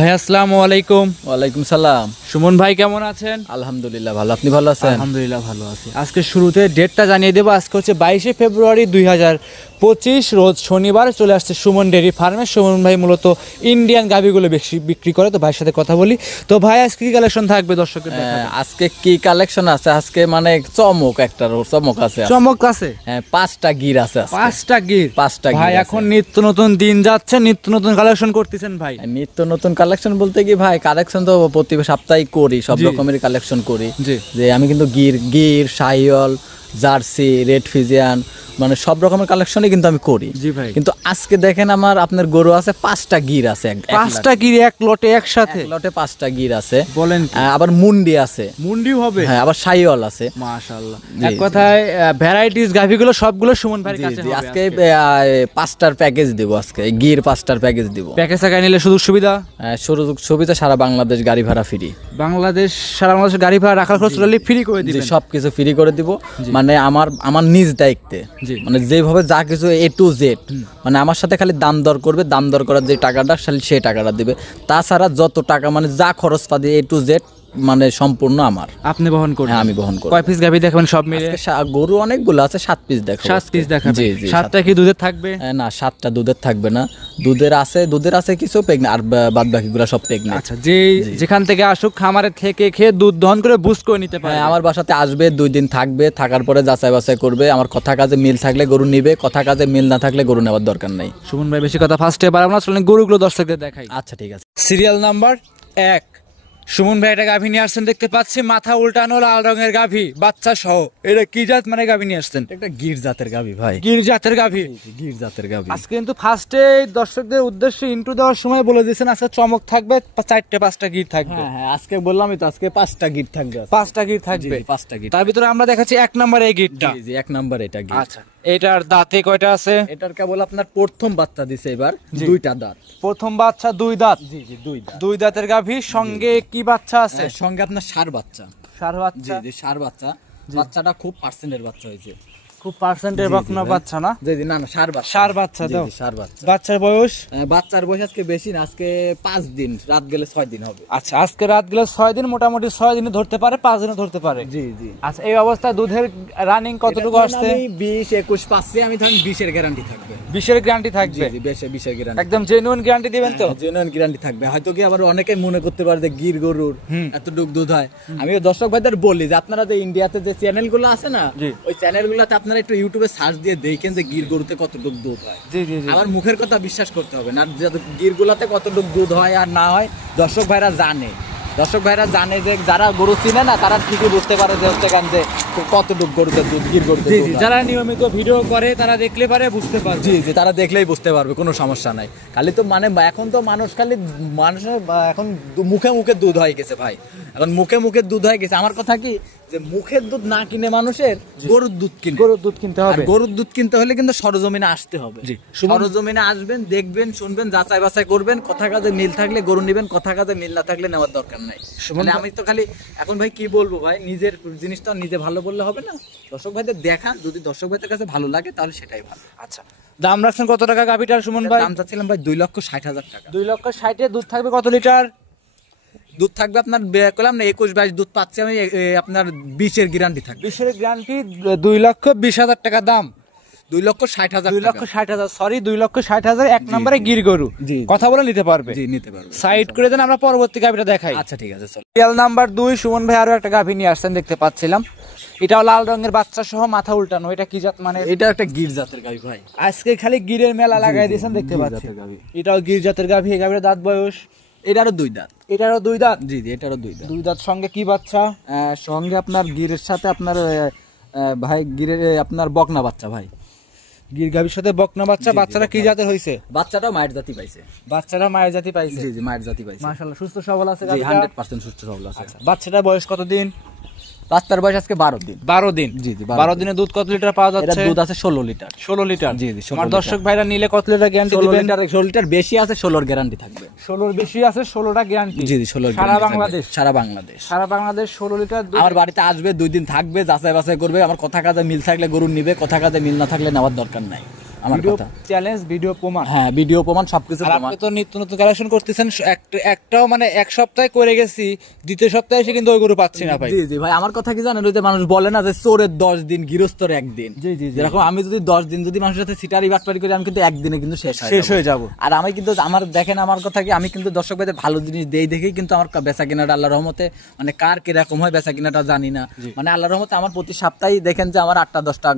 ভাই আসসালামু আলাইকুম। ওয়ালাইকুম সালাম। সুমন ভাই কেমন আছেন? আলহামদুলিল্লাহ ভালো, আপনি ভালো আছেন? আলহামদুলিল্লাহ ভালো আছি। আজকে শুরুতে ডেটটা জানিয়ে দেবো। আজকে হচ্ছে 22শে ফেব্রুয়ারি 2025 রোজ শনিবার। চলে আসছে সুমন ডেয়ারি ফার্মে। সুমন ভাই মূলত ইন্ডিয়ান গাভীগুলো বেশি বিক্রি করে, তো ভাইয়ের সাথে কথা বলি। তো ভাই আজকে কি কালেকশন থাকবে দর্শকের? আজকে কি কালেকশন আছে? আজকে মানে চমক আছে। চমক আছে, হ্যাঁ, 5টা গির আছে। 5টা গির। 5টা গির ভাই এখন নিত্য নতুন দিন যাচ্ছে, নিত্য নতুন কালেকশন করতেছেন ভাই? নিত্য নতুন কালেকশন বলতে কি ভাই, কালেকশন তো প্রতি সপ্তাহে করি, সব রকমের কালেকশন করি। যে আমি কিন্তু Gir Sahiwal, jersey, red Friesian, মানে সব রকমের কালেকশনই কিন্তু আমি করি। জি ভাই। কিন্তু আজকে দেখেন আপনার গরু আছে 5টা গির আছে। 5টা গির এক লটে একসাথে? লটে 5টা গির আছে। বলেন? আবার মুন্ডি আছে। মুন্ডিও হবে? হ্যাঁ, আবার শাহিওয়াল আছে। মাশাআল্লাহ। এক কথায় ভ্যারাইটিস গাভীগুলো সবগুলো সুমন ভাইয়ের কাছে হবে। আজকে 5টার প্যাকেজ দিব। আজকে গির 5টার প্যাকেজ দিব। প্যাকেজ টাকা নিলে সুযোগ সুবিধা? সুযোগ সুবিধা সারা বাংলাদেশ গাড়ি ভাড়া ফ্রি। সারা বাংলাদেশ গাড়ি ভাড়া রাখার খরচ ফ্রি করে দিবেন? সবকিছু ফ্রি করে দিব। মানে আমার নিজ দায়িত্বে, মানে যেভাবে যা কিছু A to Z, মানে আমার সাথে খালি দাম দর করবে, দাম দর করার যে টাকাটা সেই টাকাটা দিবে। তাছাড়া যত টাকা মানে যা খরচ পাবে A to Z মানে সম্পূর্ণ আমার। আপনি বহন করবেন? আমি বহন করব। কয় পিস গাভী দেখাবেন সব মিলে? গরু অনেকগুলো আছে, 7 পিস দেখাবো। 7 পিস দেখাবেন? জি জি। 7টা কি দুধের থাকবে? না, 7টা দুধের থাকবে না। দুধের আছে কিছু প্রেগনেন্ট, আর বাদ বাকিগুলো সব প্রেগনেন্ট। আচ্ছা, যেখান থেকে আসুক খামারে থেকে খেয়ে দুধ দহন করে বুঝ করে নিতে পারে। আমার বাসাতে আসবে, 2 দিন থাকবে, থাকার পরে যাচাই বাছাই করবে। আমার কথা কাজে মিল থাকলে গরু নিবে, কথা কাজে মিল না থাকলে গরু নেওয়ার দরকার নাই। সুমন ভাই বেশি কথা ফার্স্টে বাড়াবো না, চলেন গরুগুলো দর্শকদের দেখাই। আচ্ছা ঠিক আছে। সিরিয়াল নাম্বার 1, সুমন ভাই একটা গাভী নিয়ে আসছেন দেখতে পাচ্ছি, মাথা উল্টানো লাল রঙের গাভী, বাচ্চা সহ। এটা কি জাত মানে গাভী নিয়ে আসছেন? একটা গির জাতের গাভী ভাই। গির জাতের গাভী? গির জাতের গাভী। আজকে কিন্তু ফার্স্টে দর্শকদের উদ্দেশ্যে ইন্ট্রো দেওয়ার সময় বলে দিয়েছেন আজকে চমক থাকবে, 4-5টা গির থাকবে। হ্যাঁ, আজকে বললামই তো, আজকে 5টা গির থাকবে। 5টা গির থাকবে? 5টা গির। তার ভিতরে আমরা দেখাচ্ছি 1 নম্বরে এই গিরটা। জি, 1 নাম্বার এটা গির। আচ্ছা, এটার দাঁতে কয়টা আছে? এটার কেবল আপনার প্রথম বাচ্চা দিছে এবার, 2টা দাঁত। প্রথম বাচ্চা 2 দাঁত? জি জি, 2 দাঁত। 2 দাঁতের গাভী, সঙ্গে কি বাচ্চা আছে? সঙ্গে আপনার ষাঁড় বাচ্চা। ষাঁড় বাচ্চা? জি জি, ষাঁড় বাচ্চা। বাচ্চাটা খুব পার্সেন্টের বাচ্চা হয়েছে। খুব পার্সেন্টের বকনা বাচ্চা না? জি জি, না ষাঁড় বাচ্চা। ষাঁড় বাচ্চা দাও। জি, ষাঁড় বাচ্চা। বাচ্চার বয়স? বাচ্চার বয়স আজকে বেশি না, আজকে 5 দিন, রাত গেলে 6 দিন হবে। আচ্ছা, আজকে রাত গেলে 6 দিন, মোটামুটি 6 দিনে ধরতে পারে, 5 দিনে ধরতে পারে। জি জি। আচ্ছা, এই অবস্থায় দুধের রানিং কতটুকু আসছে? আমি 20-21 পাচ্ছি, আমি ধরেন 20-এর গ্যারান্টি থাকবে। 20-এর গ্যারান্টি থাকবে? জি জি, 20-এর গ্যারান্টি। একদম জেনুইন গ্যারান্টি দিবেন তো? জেনুইন গ্যারান্টি থাকবে। হয়তো কি আবার অনেকে মনে করতে পারে যে গির গরুর এতটুকু দুধ হয়। আমি দর্শক ভাইদের বলি যে আপনারা যে ইন্ডিয়াতে যে চ্যানেলগুলো আছে না, ওই চ্যানেলগুলোতে আপনারা একটু ইউটিউবে সার্চ দিয়ে দেখেন যে গির গরুতে কতটুকু দুধ হয়। জি জি জি। আমার মুখের কথা বিশ্বাস করতে হবে না, গির গুলাতে কতটুকু দুধ হয় আর না হয় দর্শক ভাইরা জানে যে যারা গরু চিনে না তারা ঠিকই বুঝতে পারে যে হচ্ছে কারণ যে কতটুকু গরুতে দুধ, গির গরুতে দুধ। যারা নিয়মিত ভিডিও করে তারা দেখলে পারে, বুঝতে পারবে। জি জি, তারা দেখলেই বুঝতে পারবে, কোনো সমস্যা নাই। খালি তো মানে এখন তো মানুষের এখন মুখে মুখে দুধ হয়ে গেছে ভাই, এখন মুখে মুখে দুধ হয়ে গেছে। আমার কথা কি যে মুখের দুধ না কিনে মানুষের গরুর দুধ কিনতে হবে। গরুর দুধ কিনতে হলে কিন্তু সরজমিনে আসতে হবে। সরজমিনে আসবেন, দেখবেন, শুনবেন, যাচাই বাছাই করবেন, কথা কাজে মিল থাকলে গরু নিবেন, কথা কাজে মিল না থাকলে নেওয়ার দরকার নাই। মানে আমি তো খালি এখন ভাই কি বলবো ভাই, নিজের জিনিসটা নিজে ভালো বললে হবে না, দর্শক ভাইদের দেখান, যদি দর্শক ভাইদের কাছে ভালো লাগে তাহলে সেটাই ভালো। আচ্ছা, দাম রাখছেন কত টাকা গাভীটার সুমন ভাই? দাম চাচ্ছিলাম ভাই 2,60,000 টাকা। 2,60,000। দুধ থাকবে কত লিটার? দুধ থাকবে আপনার করলাম না 21-22 দুধ পাচ্ছি আমি, আপনার 20-এর গ্যারান্টি থাকবে। 20-এর গ্যারান্টি। 2,20,000 টাকা দাম? 2,60,000। 2,60,000, সরি 2,60,000। 1 নম্বরে গির গরু, কথা বলে নিতে পারবে? জি, নিতে পারবে। সাইড করে দেন, আমরা পরবর্তী গাভীটা দেখাই। আচ্ছা ঠিক আছে, চলো। সিরিয়াল নাম্বার 2, সুমন ভাই আরো একটা গাভী নিয়ে আসছেন দেখতে পাচ্ছিলাম। এটাও লাল রঙের বাচ্চা সহ, মাথা উল্টানো। এটা কি জাত মানে? এটা একটা গির জাতের গাভী ভাই। আজকে খালি গিরের মেলা লাগাই দিয়েছেন দেখতে পাচ্ছি। এটাও গির জাতের গাভী। এই গাভীর দাঁত বয়স? এটারও 2 দাঁত। এটারও 2 দাঁত? জি জি, এটারও 2 দাঁত। 2 দাঁত। সঙ্গে কি বাচ্চা? সঙ্গে আপনার গিরের সাথে আপনার ভাই গিরের আপনার বকনা বাচ্চা ভাই। গির গাভীর সাথে বকনা বাচ্চা। বাচ্চাটা কি জাতের হয়েছে? বাচ্চাটাও মায়ের জাতি পাইছে। বাচ্চাটা মায়ের জাতি পাইছে? জি জি, মায়ের জাতি পাইছে। মাশাআল্লাহ, সুস্থ সবল আছে? 100% সুস্থ সবল আছে। বাচ্চাটার বয়স কতদিন? বাচ্চার বয়স আজকে 12 দিন। 12 দিন? জি জি, 12 দিনে দুধ কত লিটার পাওয়া যাচ্ছে? এটা দুধ আছে 16 লিটার। 16 লিটার? জি জি। আমার দর্শক ভাইরা নিলে কত লিটার গ্যারান্টি দিবেন? 16 লিটার বেশি আছে, 16 গ্যারান্টি থাকবে। 16 বেশি আছে, 16টা গ্যারান্টি? জি জি, 16 সারা বাংলাদেশ? সারা বাংলাদেশ। সারা বাংলাদেশ 16 লিটার দুধ। আমার বাড়িতে আসবে, 2 দিন থাকবে, যাচাই বাছাই করবে, আমার কথা কাজে মিল থাকলে গরু নিবে, কথা কাজে মিল না থাকলে নেওয়ার দরকার নাই। আমার ভিডিও কথা। চ্যালেঞ্জ, ভিডিও প্রমাণ। হ্যাঁ, ভিডিও প্রমাণ, সবকিছু আর প্রমাণ। আপনি তো নিত্য নতুন কালেকশন করতেছেন, একটাও মানে এক সপ্তাহে করে গেছি, দ্বিতীয় সপ্তাহে এসে কিন্তু ওই গরু পাচ্ছি না ভাই। জি জি ভাই, আমার কথা কি জানেন, ওই যে মানুষ বলে না যে চোরের 10 দিন গৃহস্থর একদিন। জি, জি, জি। যেরকম আমি যদি 10 দিন যদি মানুষের সাথে সিটারি বাটপারি করি, আমি কিন্তু একদিনে কিন্তু শেষ হয়ে যাব। আর আমি কিন্তু আমার দেখেন, আমার কথা কি, আমি কিন্তু দর্শক ভাইদের ভালো জিনিস দেই দেখেই কিন্তু আমার বেচা কিনাটা আল্লাহর রহমতে, মানে কার কিরকম হয় বেচা কিনাটা জানি না, মানে আল্লাহর রহমতে আমার প্রতি সপ্তাহে দেখেন যে আমার 8টা-10টা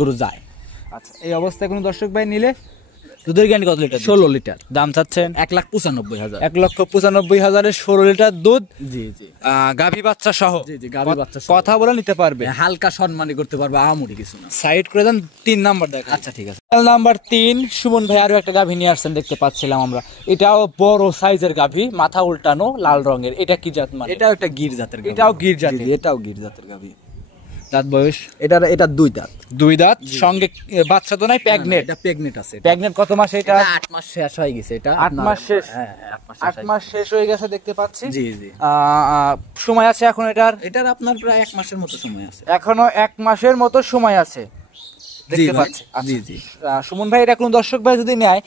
গরু যায়। আচ্ছা, এই অবস্থায় কোনো দর্শক ভাই নিলে দুধের গ্যারান্টি কত লিটার? 16 লিটার। দাম চাচ্ছেন 1,95,000। 1,95,000 16 লিটার দুধ, জি জি গাভী বাচ্চা সহ। জি জি, গাভী বাচ্চা সহ। কথা বলে নিতে পারবে, হালকা সম্মানী করতে পারবে, আহামরি কিছু না। সাইড করে দেন। 3 নাম্বার দেখা। আচ্ছা ঠিক আছে। নাম্বার 3, সুমন ভাই আরো একটা গাভী নিয়ে আসছেন, দেখতে পাচ্ছিলাম আমরা। এটাও বড় সাইজের গাভী, মাথা উল্টানো, লাল রঙের। এটা কি জাত মানে? এটাও একটা গির জাতের গাভী। এটাও গির জাতের। এটাও গির জাতের গাভী। দাঁত বয়স? এটা 2 দাঁত। 2 দাঁত, সঙ্গে বাচ্চা তো নাই, প্রেগনেন্ট। এটা প্রেগনেন্ট আছে। প্রেগনেন্ট কত মাস এটা? 8 মাস শেষ হয়ে গেছে। এটা 8 মাস শেষ। হ্যাঁ, 8 মাস 8 মাস শেষ হয়ে গেছে দেখতে পাচ্ছি। জি জি। সময় আছে এখন এটার? এটার আপনার প্রায় 1 মাসের মতো সময় আছে। এখনো 1 মাসের মতো সময় আছে দেখতে ভাই, পাচ্ছি। জি জি। সুমন ভাই, এটা কোন দর্শক ভাই যদি নেয়,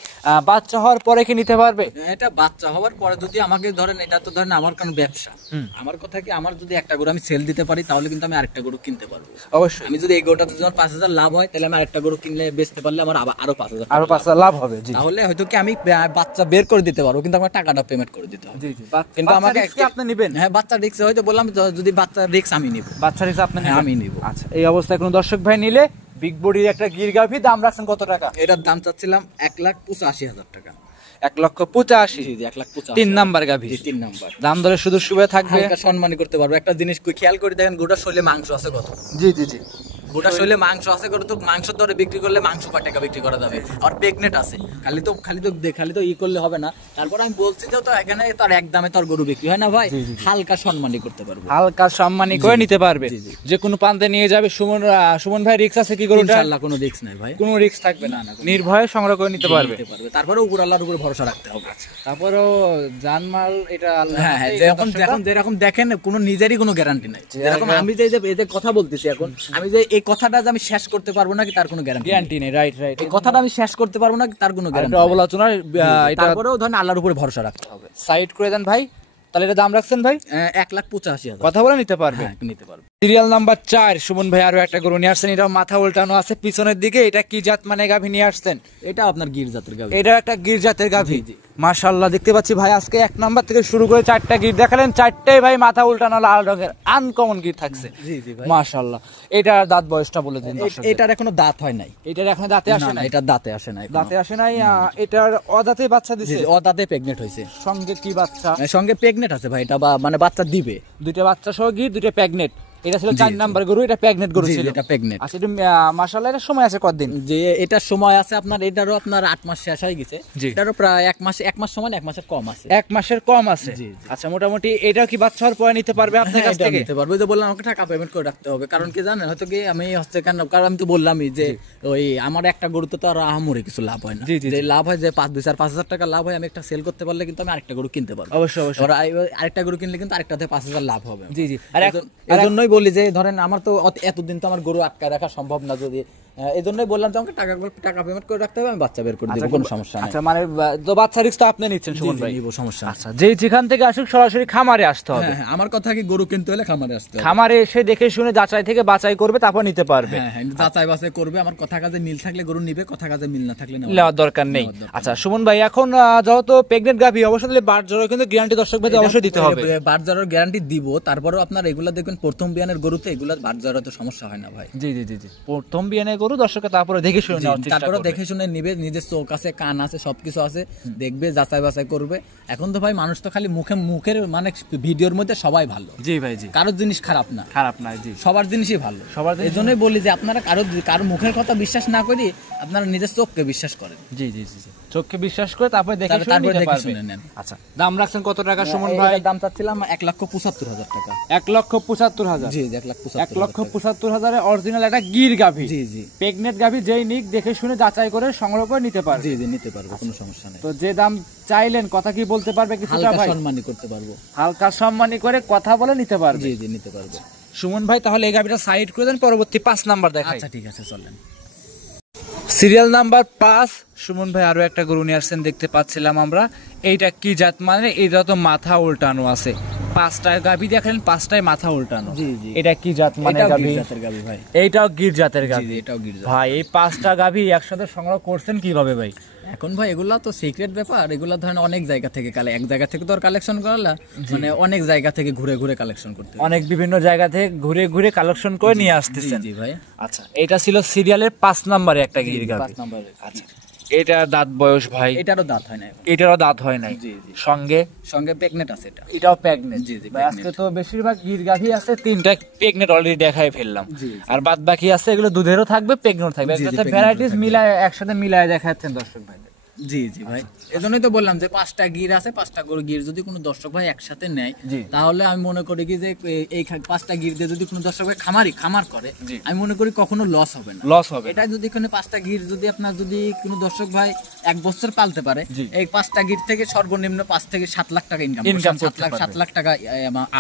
বাচ্চা হওয়ার পরে কি নিতে পারবে? এটা বাচ্চা হওয়ার পরে যদি আমাকে ধরেন, এটা তো ধরেন আমার কারণ ব্যবসা। আমার কথা কি, আমার যদি একটা গরু আমি সেল দিতে পারি, তাহলে কিন্তু আমি আরেকটা গরু কিনতে পারবো। অবশ্যই। আমি যদি এই গরুটাতে যখন 5,000 লাভ হয়, তাহলে আমি আরেকটা গরু কিনলে বেচতে পারলে আমার আরো 5,000 আরো 5,000 লাভ হবে। জি, তাহলে হয়তো কি আমি বাচ্চা বের করে দিতে পারবো, কিন্তু আমার টাকাটা পেমেন্ট করে দিতে হবে। জি, জি। কিন্তু আমাকে আপনি নেবেন? হ্যাঁ, বাচ্চা রিস্ক হয়তো বললাম, যদি বাচ্চা রিস্ক আমি নিব। বাচ্চা রিস্ক আপনি হ্যাঁ, নেবেন? আমি নিব। আচ্ছা, এই অবস্থায় কোন দর্শক ভাই নিলে বিগ বডির একটা গির গাভী, দাম রাখছেন কত টাকা? এটার দাম চাচ্ছিলাম 1,85,000 টাকা। 1,85,000। জি জি, 1,85,000। 3 নাম্বার গাভী। 3 নাম্বার। দাম দরে সুযোগ সুবিধা থাকবে। হালকা সম্মানী করতে পারবো। একটা জিনিস খেয়াল করে দেখেন, গোটা শরীরে মাংস আছে কত। জি জি জি। গোটা শরীরে মাংস আছে কত, তো মাংস দরে বিক্রি করলে মাংস কয় টাকা বিক্রি করা যাবে। আর প্রেগনেন্ট আছে, খালি তো ই করলে হবে না। তারপর আমি বলছি যে, তো এখানে তো আর এক দামে তো আর গরু বিক্রি হয় না ভাই, হালকা সম্মানী করতে পারবো। হালকা সম্মানী করে নিতে পারবে, যে কোনো প্রান্তে নিয়ে যাবে। সুমন ভাই, রিক্স আছে কি গরুটা? ইনশাআল্লাহ কোনো রিস্ক নাই ভাই, কোনো রিস্ক থাকবে না, নির্ভয়ে সংগ্রহ করে নিতে পারবে। তারপরে উপর আল্লাহর উপর ভরসা রাখতে হবে। তারপরও জানমাল এটা আল্লাহ। হ্যাঁ হ্যাঁ, যেরকম দেখেন, কোনো নিজেরই কোনো গ্যারান্টি নাই। যেরকম আমি যে এই যে কথা বলতেছি এখন, আমি যে এই কথাটা যে আমি শেষ করতে পারবো নাকি তার কোনো গ্যারান্টি নেই। Right right. এই কথাটা আমি শেষ করতে পারবো না তার কোনো গ্যারান্টি। অবলোচনা। তারপরেও ধরেন আল্লাহর উপরে ভরসা রাখতে হবে। সাইড করে দেন ভাই। তাহলে এটা দাম রাখছেন ভাই? 1,85,000। কথা বলে নিতে পারবে? হ্যাঁ, নিতে পারবে। সিরিয়াল নাম্বার 4, সুমন ভাই আরো একটা গরু নিয়ে আসছেন। এটা মাথা উল্টানো আছে পিছনের দিকে। এটা কি জাত মানে গাভী নিয়ে আসছেন? এটা আপনার গির জাতের গাভী। এটা একটা গির জাতের গাভী। জি। মাশাআল্লাহ, দেখতে পাচ্ছি ভাই আজকে 1 নাম্বার থেকে শুরু করে 4টা গির দেখালেন, 4টাই ভাই মাথা উল্টানো লাল রঙের আনকমন গির থাকছে। জি জি ভাই, মাশাআল্লাহ। এটার দাঁত বয়সটা বলে দিন দর্শকদের। এটার এখনো দাঁত হয় নাই। এটার এখন দাঁতে আসে না? এটার দাঁতে আসে নাই। দাঁতে আসে নাই। এটার অদাঁতে বাচ্চা দিছে? ও দাঁতে প্রেগনেন্ট হয়েছে। সঙ্গে কি বাচ্চা? সঙ্গে প্রেগনেন্ট আছে ভাই, এটা মানে বাচ্চা দিবে। 2টা বাচ্চা সহ গির, 2টা প্রেগনেন্ট। এটা ছিল জি, 4 নাম্বার গরু, এটা প্রেগনেন্ট গরু ছিল। এটা প্রেগনেন্ট। আচ্ছা, এটা মাশাআল্লাহ, এর সময় আছে কতদিন? যে এটার সময় আছে আপনার, এটারও আপনার 8 মাস শেষ হয়ে গেছে। জি। এটারও প্রায় 1 মাস সময়, 1 মাসের কম আছে। 1 মাসের কম আছে। জি, জি। আচ্ছা, মোটামুটি এটাও কি বাচ্চা হওয়ার পরে নিতে পারবে আপনার হ্যাঁ, কাছ এটা থেকে? নিতে পারবো। ওই যে বললাম, আমাকে টাকা পেমেন্ট করে রাখতে হবে। কারণ কি জানেন, হয়তো কি আমি হচ্ছে কেন, কারণ আমি তো বললামই যে ওই আমার একটা গরুতে তো আর আহামরি কিছু লাভ হয় না। জি, জি, যে লাভ হয় যে 5,000 টাকা লাভ হয়, আমি একটা সেল করতে পারলে কিন্তু আমি আরেকটা গরু কিনতে পারবো। অবশ্যই অবশ্যই। আর আরেকটা গরু কিনলে কিন্তু আরেকটাতে 5,000 লাভ হবে। জি জি। আর এজন্যই বলি যে, ধরেন আমার তো এতদিন তো আমার গরু আটকায় রাখা সম্ভব না। যদি এই জন্যই বললাম যে, আমাকে টাকা পেমেন্ট করে রাখতে হবে, আমি বাচ্চা বের করে দেবো, কোনো সমস্যা নেই। আচ্ছা, মানে তো বাচ্চা রিস্ক তো আপনি নিচ্ছেন সুমন ভাই? নিব, সমস্যা নেই। আচ্ছা, যেখান থেকে আসুক সরাসরি খামারে আসতে হবে। হ্যাঁ, আমার কথা কি, গরু কিনতে হলে খামারে আসতে হবে। খামারে এসে দেখে শুনে যাচাই থেকে বাছাই করবে, তারপর নিতে পারবে। হ্যাঁ, যাচাই বাছাই করবে। আমার কথা কাজে মিল থাকলে গরু নিবে, কথা কাজে মিল না থাকলে নেওয়ার দরকার নেই। আচ্ছা সুমন ভাই, এখন যেহেতু প্রেগনেন্ট গাভী, অবশ্যই বাট জ্বরের কিন্তু গ্যারান্টি দর্শক ভাই অবশ্যই দিতে হবে। বাট জ্বরের গ্যারান্টি দিব। তারপরেও আপনার এগুলা দেখবেন, প্রথম বিয়ানের গরুতে এগুলা বাট জ্বরে তো সমস্যা হয় না ভাই। জি জি জি জি। প্রথম বিয়ানের গরু দর্শককে তারপরে দেখে শুনে নেওয়ার চেষ্টা তারপরে করবে। দেখে শুনে নিবে, নিজের চোখ আছে, কান আছে, সবকিছু আছে, দেখবে, যাচাই বাছাই করবে। এখন তো ভাই মানুষ তো খালি মুখের মানে ভিডিওর মধ্যে সবাই ভালো। জি ভাই, জি। কারোর জিনিস খারাপ না, খারাপ না। জি, সবার জিনিসই ভালো। এই জন্যই বলি যে, আপনারা কারো মুখের কথা বিশ্বাস না করি, আপনারা নিজের চোখকে বিশ্বাস করেন। জি জি জি। চোখকে বিশ্বাস করে তারপরে দেখে শুনে নেন। আচ্ছা, দাম রাখছেন কত টাকা সুমন ভাই? দাম চাচ্ছিলাম 1,75,000 টাকা। 1,75,000। জি, 1,75,000 অরিজিনাল একটা গির গাভী। জি জি। প্রেগনেন্ট গাভী, যেই নিক দেখে শুনে যাচাই করে সংগ্রহ করে নিতে পারবে। জি জি, নিতে পারবো, কোনো সমস্যা নেই। তো যে দাম চাইলেন, কথা কি বলতে পারবে কিছুটা হালকা ভাই? সম্মানী করতে পারবো। হালকা সম্মানী করে কথা বলে নিতে পারবে। জি জি, নিতে পারবো। সুমন ভাই, তাহলে এই গাভীটা সাইড করে দেন, পরবর্তী 5 নাম্বার দেখাই। আচ্ছা ঠিক আছে, চলেন। সিরিয়াল নাম্বার 5 সুমন ভাই আরো একটা গরু নিয়ে আসছেন দেখতে পাচ্ছিলাম আমরা। এইটা কি জাত মানে? এটা তো মাথা উল্টানো আছে, 5টা গাভী দেখলেন, 5টায় মাথা উল্টানো। জি জি, এটা কি জাত মানে এটাও গাভী? গির জাতের গাভী ভাই। এইটাও গির জাতের জি গাভী। জি, এটাও গির জাত। ভাই এই 5টা গাভী একসাথে সংগ্রহ করছেন কিভাবে ভাই? এখন ভাই এগুলা তো সিক্রেট ব্যাপার, এগুলা ধরেন অনেক জায়গা থেকে এক জায়গা থেকে তো আর কালেকশন করালা, মানে অনেক জায়গা থেকে ঘুরে ঘুরে কালেকশন করতে হয়। অনেক বিভিন্ন জায়গা থেকে ঘুরে ঘুরে কালেকশন করে নিয়ে আসতেছেন। জি ভাই। আচ্ছা, এটা ছিল সিরিয়ালের 5 নম্বরে একটা গির গাভী। 5 নম্বরে। আচ্ছা, এটা দাঁত বয়স ভাই? এটারও দাঁত হয় না এখন। এটারও দাঁত হয় নাই। জি জি, সঙ্গে সঙ্গে প্রেগনেন্ট আছে এটা। এটাও প্রেগনেন্ট। জি জি, ভাই আজকে তো বেশিরভাগ গির গাভী আছে, 3টা প্রেগনেন্ট অলরেডি দেখাই ফেললাম। জি, আর বাদ বাকি আছে এগুলো দুধেরও থাকবে, প্রেগনেন্ট থাকবে। জি, জি, একটা pregnant ভ্যারাইটিস থাকবে। মিলায় একসাথে মিলায় দেখাচ্ছেন দর্শক ভাই। জি জি ভাই, এজন্যই তো বললাম যে 5টা গির আছে, 5টা গরু গির যদি কোনো দর্শক ভাই একসাথে নেয়, জি। তাহলে আমি মনে করি কি যে এই 5টা গির দিয়ে যদি কোনো দর্শক ভাই খামার করে, জি। আমি মনে করি কখনো লস হবে না। লস হবে এটা যদি কোনো 5টা গির যদি আপনার যদি কোনো দর্শক ভাই 1 বছর পালতে পারে, জি। এই 5টা গির থেকে সর্বনিম্ন 5 থেকে 7 লাখ টাকা ইনকাম করতে পারবে। 7 লাখ টাকা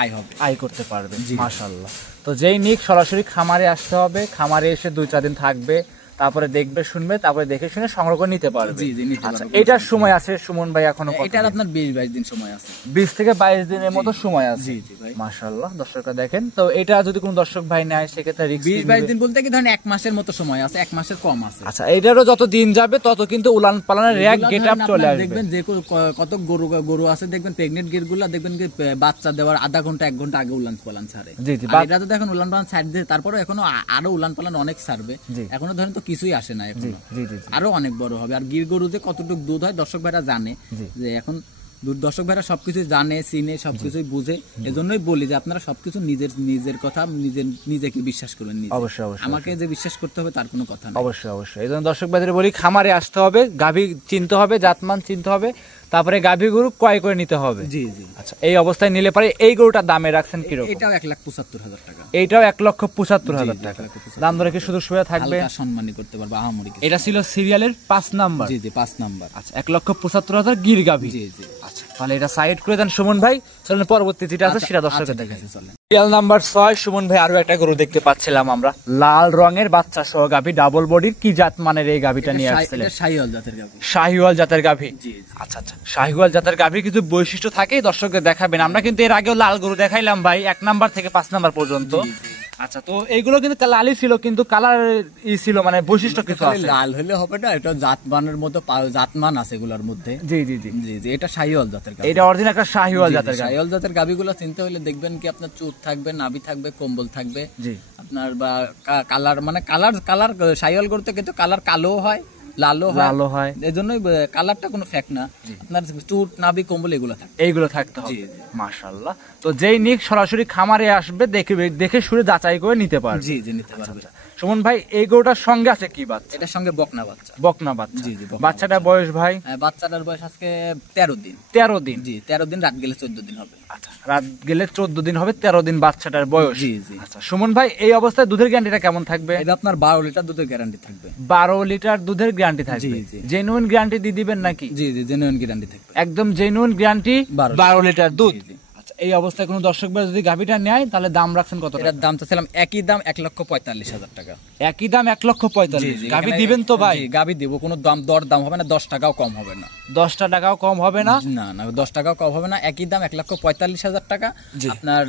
আয় হবে। আয় করতে পারবে। জি। মাশাআল্লাহ। তো যেই নিক সরাসরি খামারে আসতে হবে, খামারে এসে 2-4 দিন থাকবে, তারপরে দেখবে শুনবে, তারপরে দেখে শুনে সংগ্রহ করে নিতে পারবে। জি জি, নিতে আচ্ছা, পারবে। এটার সময় আছে সুমন ভাই এখনো কত? এটার আপনার 20-22 দিন সময় আছে। 20 থেকে 22 দিনের মতো সময় আছে। জি জি ভাই। মাশাআল্লাহ, দর্শকরা দেখেন। তো এটা যদি কোনো দর্শক ভাই নেয় সেক্ষেত্রে রিস্ক 20-22 দিন বলতে কি ধরেন 1 মাসের মতো সময় আছে, 1 মাসের কম আছে। আচ্ছা, এটারও যত দিন যাবে তত কিন্তু উলান পালানের র্যাক এগুলা গেটআপ ধরেন চলে আপনার আসবে। দেখবেন যে কত গরু আছে, দেখবেন প্রেগনেন্ট গিরগুলা দেখবেন কি বাচ্চা দেওয়ার আধা ঘন্টা 1 ঘন্টা আগে উলান পালান ছাড়ে। জি জি, আর এটা তো দেখেন উলান পালান ছাড় দিয়ে তারপরে এখনো আরো উলান পালান অনেক ছাড়বে। জি। এখনো ধরেন তো কিছুই আসে না এখনো। জি জি জি। আরো অনেক বড় হবে। আর গির গরুতে কতটুকু দুধ হয় দর্শক ভাইরা জানে, জি। যে এখন দর্শক ভাইরা সবকিছু জানে চিনে সবকিছুই বুঝে। এজন্যই বলি যে আপনারা সবকিছু নিজের কথা নিজেকে বিশ্বাস করবেন। নিজে অবশ্যই অবশ্যই আমাকে যে বিশ্বাস করতে হবে তার কোনো কথা নেই। অবশ্যই অবশ্যই। এই জন্য দর্শক ভাইদের বলি খামারে আসতে হবে, গাভী চিনতে হবে, জাতমান চিনতে হবে, তারপরে গাভী গরু ক্রয় করে নিতে হবে। জি জি। আচ্ছা, এই অবস্থায় নিলে পারে এই গরুটার দামে রাখছেন কিরকম? এটাও 1,75,000 টাকা। এইটাও 1,75,000 জি, জি, টাকা। 1,75,000 দাম দরে কি সুযোগ সুবিধা থাকবে? হালকা সম্মানী করতে পারবো আহামরি কিছু। এটা ছিল সিরিয়ালের 5 নাম্বার। জি জি, 5 নাম্বার। আচ্ছা, 1,75,000 গির গাভী। জি জি। আচ্ছা, তাহলে এটা সাইড করে দেন সুমন ভাই। চলেন পরবর্তী যেটা আছে সেটা দর্শকদের আচ্ছা, ঠিক দেখাই। আছে, চলেন। সিরিয়াল নাম্বার 6 সুমন ভাই আরো একটা গরু দেখতে পাচ্ছিলাম আমরা, লাল রঙের বাচ্চা সহ গাভী, ডাবল বডির। কি জাত মানের এই গাভীটা নিয়ে আসছিলেন? এটা শাহিওয়াল জাতের গাভী। শাহিওয়াল জাতের গাভী। জি জি। আচ্ছা আচ্ছা, শাহিওয়াল জাতের গাভীর কিছু বৈশিষ্ট্য থাকে, দর্শকদের দেখাবেন। আমরা কিন্তু এর আগেও লাল গরু দেখাইলাম ভাই, 1 নাম্বার থেকে 5 নাম্বার পর্যন্ত। জি, জি। আচ্ছা, তো এইগুলো কিন্তু লালই ছিল, কিন্তু কালার ছিল, মানে বৈশিষ্ট্য কিছু খালি আছে। লাল হলে হবে না, এটা জাতমানের মতো জাতমান আছে এগুলোর মধ্যে। জি জি জি। জি জি, এটা শাহিওয়াল জাতের গাভী। এটা অরিজিনাল একটা শাহিওয়াল জাতের গাভী। শাহিওয়াল জাতের গাভীগুলো চিনতে হলে দেখবেন কি আপনার চুট থাকবে, নাভি থাকবে, কম্বল থাকবে। জি। আপনার বা কালার মানে কালার শাহিওয়াল করতে কিন্তু কালার কালো হয়, লালও হয়। এই জন্যই কালারটা কোনো ফ্যাক্ট না। আপনার চুট নাভি কম্বল এগুলো থাকে। এইগুলো থাকতে হবে। জি, জি। মাশাআল্লাহ। তো যেই নিক সরাসরি খামারে আসবে, দেখে শুনে যাচাই করে নিতে পারবে। জি জি, নিতে পারবে। সুমন ভাই এই গরুটার সঙ্গে আছে কি বাচ্চা? এটার সঙ্গে বকনা বাচ্চা। বকনা বাচ্চা। জি, জি, বকনা বাচ্চাটার বয়স ভাই? বাচ্চাটার বয়স আজকে 13 দিন। 13 দিন। জি, 13 দিন, রাত গেলে 14 দিন হবে। আচ্ছা, রাত গেলে 14 দিন হবে, 13 দিন বাচ্চাটার বয়স। জি জি। আচ্ছা সুমন ভাই, এই অবস্থায় দুধের গ্যারান্টিটা কেমন থাকবে? এটা আপনার 12 লিটার দুধের গ্যারান্টি থাকবে। 12 লিটার দুধের গ্যারান্টি থাকবে। জি, জি। জেনুইন গ্যারান্টি দিয়ে দিবেন নাকি? জি জি, জেনুইন গ্যারান্টি থাকবে। একদম জেনুইন গ্যারান্টি, 12 লিটার দুধ। জি, জি। আচ্ছা, এই অবস্থায় কোনো দর্শক ভাই যদি গাভীটা নেয় তাহলে দাম রাখছেন কত টাকা? এটার দাম চাচ্ছিলাম একই দাম 1,45,000 টাকা। একই দাম 1,45,000। গাভী দিবেন তো ভাই? জি, গাভী দিব, কোনো দর দাম হবে না, 10 টাকাও কম হবে না। 10 টাকাও কম হবে না? না না, 10 টাকাও কম হবে না, একই দাম 1,45,000 টাকা। জি। আপনার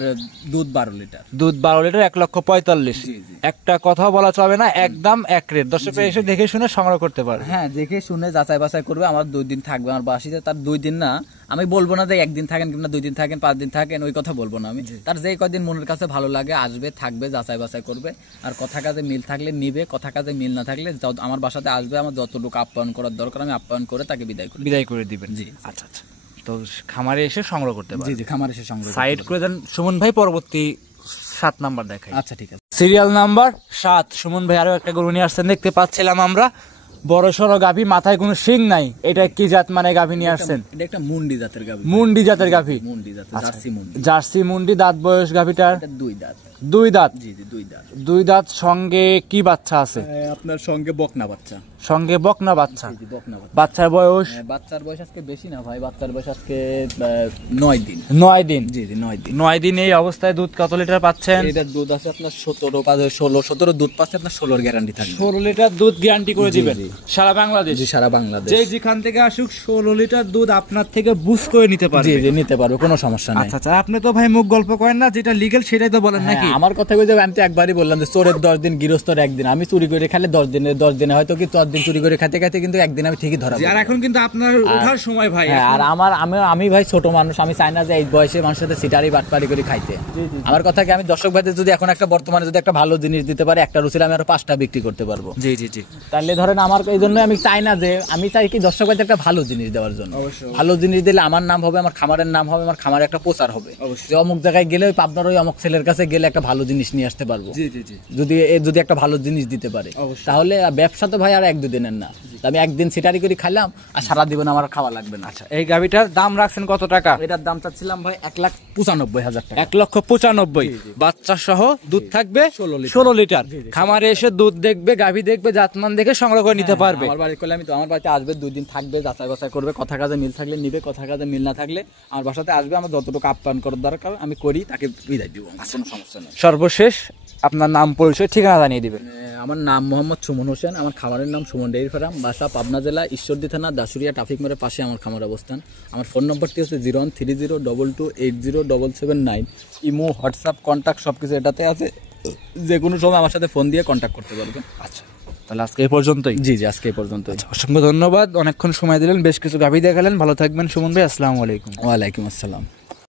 দুধ 12 লিটার। দুধ 12 লিটার, 1,45,000। জি, জি। একটা কথা বলা চলে না, একদম এক রেট। দর্শকরা এসে দেখে শুনে সংগ্রহ করতে পারবে। হ্যাঁ, দেখে শুনে যাচাই বাছাই করবে। আমার 2 দিন থাকবে আমার বাসিতে, তার 2 দিন না, আমি বলবো না যে 1 দিন থাকেন কিংবা 2 দিন থাকেন, 5 দিন থাকেন, ওই কথা বলবো না আমি। তার যে কদিন মনের কাছে ভালো লাগে আসবে, থাকবে, যাচাই বাছাই করবে। আর কথা কাজে মিল থাকলে নিবে, কথা কাজে মিল না থাকলে আমার বাসাতে আসবে, আমার যতটুকু আপ্যায়ন করার দরকার আমি আপ্যায়ন করে তাকে বিদায় করে দিবেন। জি। আচ্ছা আচ্ছা, তো খামারে এসে সংগ্রহ করতে জি পারবে। জি, খামার এসে সংগ্রহ করতে সাইড পারবে। করে দেন সুমন ভাই, পরবর্তী 7 নাম্বার দেখাই। আচ্ছা, ঠিক আছে। সিরিয়াল নাম্বার 7 সুমন ভাই আরো একটা গরু নিয়ে আসছেন দেখতে পাচ্ছিলাম আমরা, বড় সড়ো গাভী, মাথায় কোনো শিং নাই। এটা কি জাত মানে গাভী নিয়ে আসছেন? এটা একটা মুন্ডি জাতের গাভী। মুন্ডি জাতের গাভী। মুন্ডি জাতের, জার্সি মুন্ডি। জার্সি মুন্ডি। দাঁত বয়স গাভীটার? এটা 2 দাঁত। দুই দাঁত। জি জি, দুই দাঁত। দুই দাঁত, সঙ্গে কি বাচ্চা আছে? আপনার সঙ্গে বকনা বাচ্চা। সঙ্গে বকনা বাচ্চা। জি জি, বকনা বাচ্চা। বাচ্চার বয়স? বাচ্চার বয়স আজকে বেশি না ভাই, বাচ্চার বয়স আজকে 9 দিন। 9 দিন। জি জি, 9 দিন। 9 দিন এই অবস্থায় দুধ কত লিটার পাচ্ছেন? এটার দুধ আছে আপনার 17 দুধ পাচ্ছে আপনার 16 গ্যারান্টি থাকবে। 16 লিটার দুধ গ্যারান্টি করে জি, দিবেন জি। সারা বাংলাদেশ? জি, সারা বাংলাদেশ। যে যেখান থেকে আসুক 16 লিটার দুধ আপনার থেকে বুঝ করে নিতে পারবে। জি জি, নিতে পারবে, কোনো সমস্যা নাই। আচ্ছা আচ্ছা, আপনি তো ভাই মুখ গল্প করেন না, যেটা লিগ্যাল সেটাই তো বলেন নাকি? আমার কথা কই যাবে, আমি তো একবারই বললাম যে চোরের 10 দিন গৃহস্থর একদিন। আমি চুরি করে খেলে 10 দিনে হয়তো কি 10 দিন চুরি করে খেতে খেতে কিন্তু একদিন আমি ঠিকই ধরা পড়ব। আর এখন কিন্তু আপনার ওঠার সময় ভাই। হ্যাঁ, আর আমি ভাই ছোট মানুষ, আমি চাই না যে এই বয়সে মানুষের সাথে সিটারি বাটপারি করে খাইতে। আমার কথা কি, আমি দর্শক ভাইদের যদি এখন একটা বর্তমানে যদি একটা ভালো জিনিস দিতে পারি, একটা রুচির আমি আরো 5টা বিক্রি করতে পারবো। জি জি জি। তাহলে ধরেন আমার এই জন্য আমি চাই না যে, আমি চাই কি দর্শক ভাইদের একটা ভালো জিনিস দেওয়ার জন্য। ভালো জিনিস দিলে আমার নাম হবে, আমার খামারের নাম হবে, আমার খামারে একটা প্রচার হবে যে অমুক জায়গায় গেলে ওই পাবনার ওই অমুক ছেলের কাছে গেলে একটা ভালো জিনিস নিয়ে আসতে পারবো। জি জি জি। যদি একটা ভালো জিনিস দিতে পারে, তাহলে ব্যবসা তো ভাই আর 1-2 দিনের না। আমি একদিন সিটারি করে খাইলাম আর সারা জীবন আমার খাওয়া লাগবে না। আচ্ছা, এই গাভিটার দাম রাখছেন কত টাকা? এটার দাম চাচ্ছিলাম ভাই 1,95,000 টাকা। 1,95,000। বাচ্চা সহ দুধ থাকবে 16 লিটার। খামারে এসে দুধ দেখবে, গাভী দেখবে, জাতমান দেখে সংগ্রহ করে নিতে পারবে। আমার বাড়ি করলে আমার বাড়িতে আসবে, 2 দিন থাকবে, যাচাই বাছাই করবে, কথা কাজে মিল থাকলে নিবে, কথা কাজে মিল না থাকলে আমার বাসাতে আসবে। আমার যতটুকু আপ্যায়ন করার দরকার আমি করি, তাকে বিদায় দিব, কোনো সমস্যা নেই। সর্বশেষ আপনার নাম, পরিচয়, ঠিকানা জানিয়ে দিবেন। আমার নাম মোহাম্মদ সুমন হোসেন, আমার খামারের নাম সুমন ডেইরি ফার্ম, বাসা পাবনা জেলা ঈশ্বরদী থানা দাসুরিয়া ট্রাফিক মোড়ের পাশে আমার খামার অবস্থান। আমার ফোন নম্বরটি হচ্ছে 013022807779। ইমো, হোয়াটসঅ্যাপ, কন্ট্যাক্ট সবকিছু এটাতে আছে। যে কোনো সময় আমার সাথে ফোন দিয়ে কন্ট্যাক্ট করতে পারবেন। আচ্ছা, তাহলে আজকে এই পর্যন্তই। জি জি, আজকে এই পর্যন্ত। অসংখ্য ধন্যবাদ, অনেকক্ষণ সময় দিলেন, বেশ কিছু গাভী দেখালেন। ভালো থাকবেন সুমন ভাই, আসসালামু আলাইকুম। ওয়ালাইকুম আসসালাম।